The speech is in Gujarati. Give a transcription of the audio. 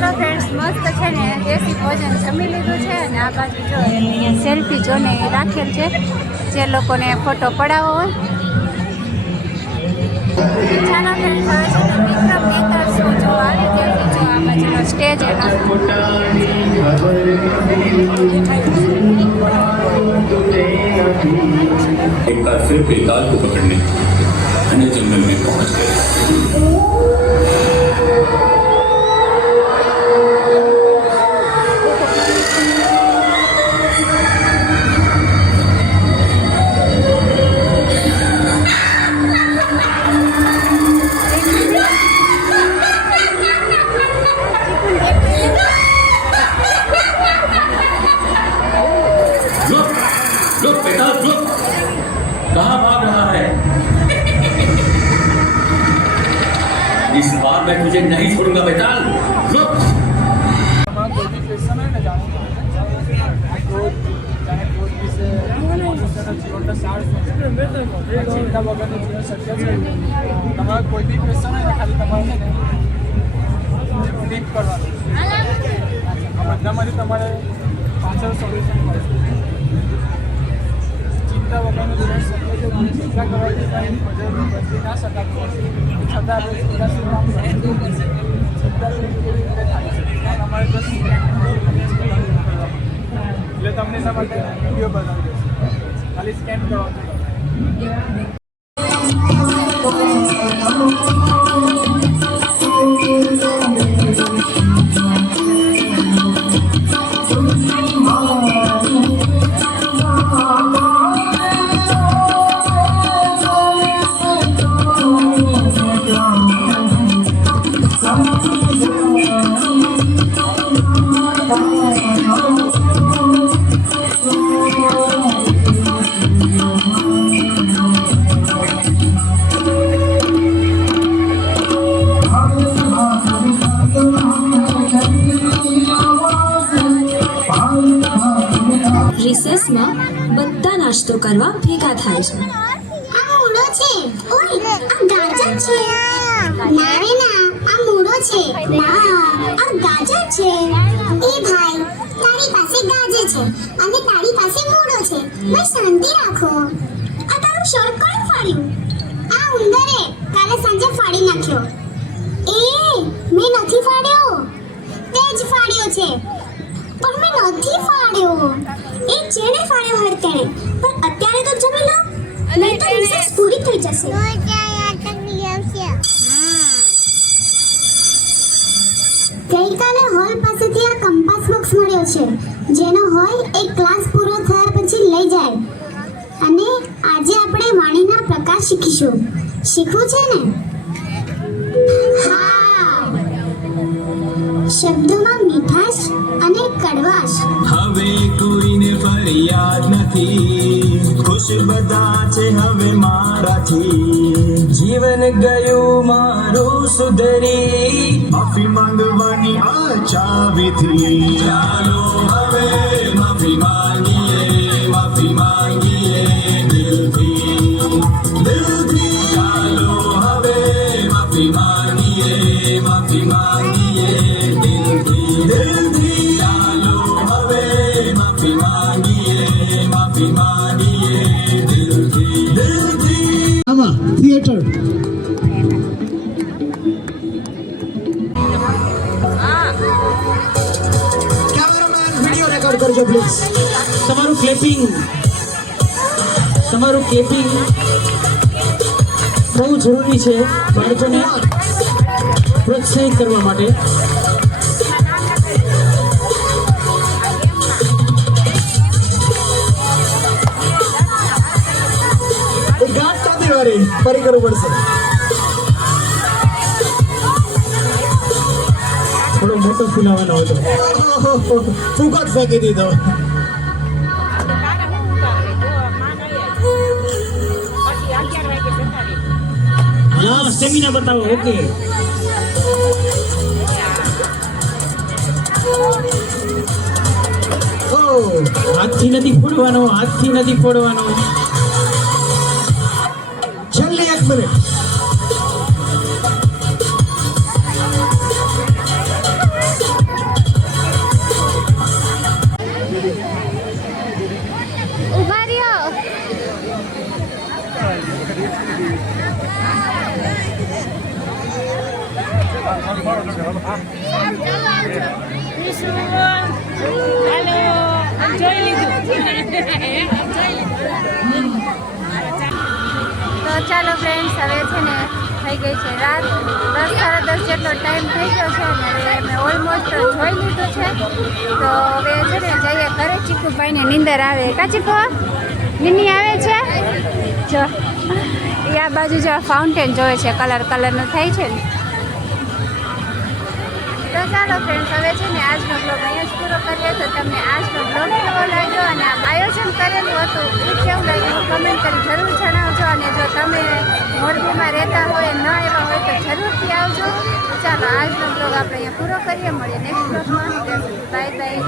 ચાલો ફ્રેન્ડ્સ, મસ્ત છે ને દેશી ભોજન જમી લીધું છે અને આ બાજુ જો અહીંયા સેલ્ફી જોને રાખેલ છે જે લોકોને ફોટો પડાવવો હોય. ચાલો ફ્રેન્ડ્સ, હવે છે ને વિક્રમ બેકર શો જો આવી ગયો છે. જો આ બાજુનો સ્ટેજ એનો एक बार फिर बेताल को पकड़ने घने जंगल में पहुंच गए. रुक बेताल रुक, कहाँ भाग रहा है? इस बार मैं तुझे नहीं छोड़ूंगा बेताल, रुक. કોઈ બી ક્વેશ્ચન હોય ને ખાલી તમારે ક્લિક કરવાનું, આ બધામાંથી તમારે પાછળ સોલ્યુશન મળશે. ચિંતા વગરનું જીવન શક્ય છે. ચિંતા કરવાથી કંઈ બદલી ના શકાતું છતાં આપણે ચિંતાશીલ કામ કરવું પડશે. ચિંતાશીલ કેવી રીતે થાય છે તમારે બસ એટલે તમને એના માટે વિડીયો બનાવી દેશે. ખાલી સ્કેન કરવાનું. રિસેસમાં બધા નાસ્તો કરવા ભેગા થાય છે. આ મૂળો છે. ઓય, આ ગાજર છે. ના રે ના, આ મૂળો છે. ના, આ ગાજર છે. એ ભાઈ, તારી પાસે ગાજર છે અને તારી પાસે મૂળો છે. બસ શાંતિ રાખો. આ તારું શર્ટ કોણે ફાડ્યું? આ ઉંદરે કાલે સાંજે ફાડી નાખ્યો. એ મેં નથી ફાડ્યો, તે જ ફાડ્યો છે. પણ મેં નથી ફાડ્યો. એ જેણે ફાડ્યો હોય તેણે. પણ અત્યારે તો જમી લો, નહીં તો રિસેસ પૂરી થઈ જશે. ગઈકાલે હોલ પાસેથી આ કંપાસ બોક્સ મળ્યો છે, જેનો હોલ એક ક્લાસ પૂરો થયા પછી લઈ જાય. અને આજે આપણે વાણીના પ્રકાર શીખીશું. શીખવું છે ને? હા, શબ્દોમાં મીઠાશ અને કડવાશ. હવે કોઈને ફરિયાદ નથી, ખુશ બધા છે હવે મારાથી. જીવન ગયું મારું સુધરી, માફી માંગવાની આ ચાવીથી. ચાલો હવે માફી માંગીએ, માફી માંગીએ દિલથી, દિલથી. ચાલો હવે માફી માંગીએ, માફી માંગીએ દિલથી, દિલથી. ચાલો હવે માફી માંગીએ, માફી માંગીએ દિલથી, દિલથી. આમાં થિયેટર કેમેરામેન વિડિયો રેકોર્ડ કરજો પ્લીઝ. તમારું ક્લેપિંગ બહુ જરૂરી છે બાળકોને પ્રોત્સાહિત કરવા માટે. ગાંઠ કાઢી વાળી ફરી કરવું પડશે. થોડો મોટો ફૂલાવાનો હતો, ફૂંકો જ ફેંકી દીધો. હા, સ્ટેમિના બતાવો. ઓકે, હાથથી નથી ફોડવાનો, હાથથી નથી ફોડવાનો. છેલ્લી 1 મિનિટ. તો ચાલો ફ્રેન્ડ્સ, હવે છે ને થઈ ગઈ છે રાત, 10:30 જેટલો ટાઈમ થઈ ગયો છે અને હવે અમે ઓલમોસ્ટ જોઈ લીધું છે. તો હવે છે ને જઈએ ઘરે. ચીકુભાઈને નીંદર આવે કા ચીકુ? નીની આવે છે જો એ આ બાજુ જો ફાઉન્ટેન જોવે છે, કલરનું થાય છે ને. તો ચાલો ફ્રેન્ડ્સ, હવે છે ને આજનો બ્લોગ અહીંયા જ પૂરો કરીએ. તો તમને આજનો બ્લોગ કેવો લાગ્યો અને આ આયોજન કરેલું હતું એ કેવું લાગ્યું કમેન્ટ કરી જરૂર જણાવજો. અને જો તમે મોરબીમાં રહેતા હોય, ન આવ્યા હોય તો જરૂરથી આવજો. ચાલો આજનો બ્લોગ આપણે અહીંયા પૂરો કરીએ. મળીએ નેક્સ્ટ બ્લોગમાં. Bye bye.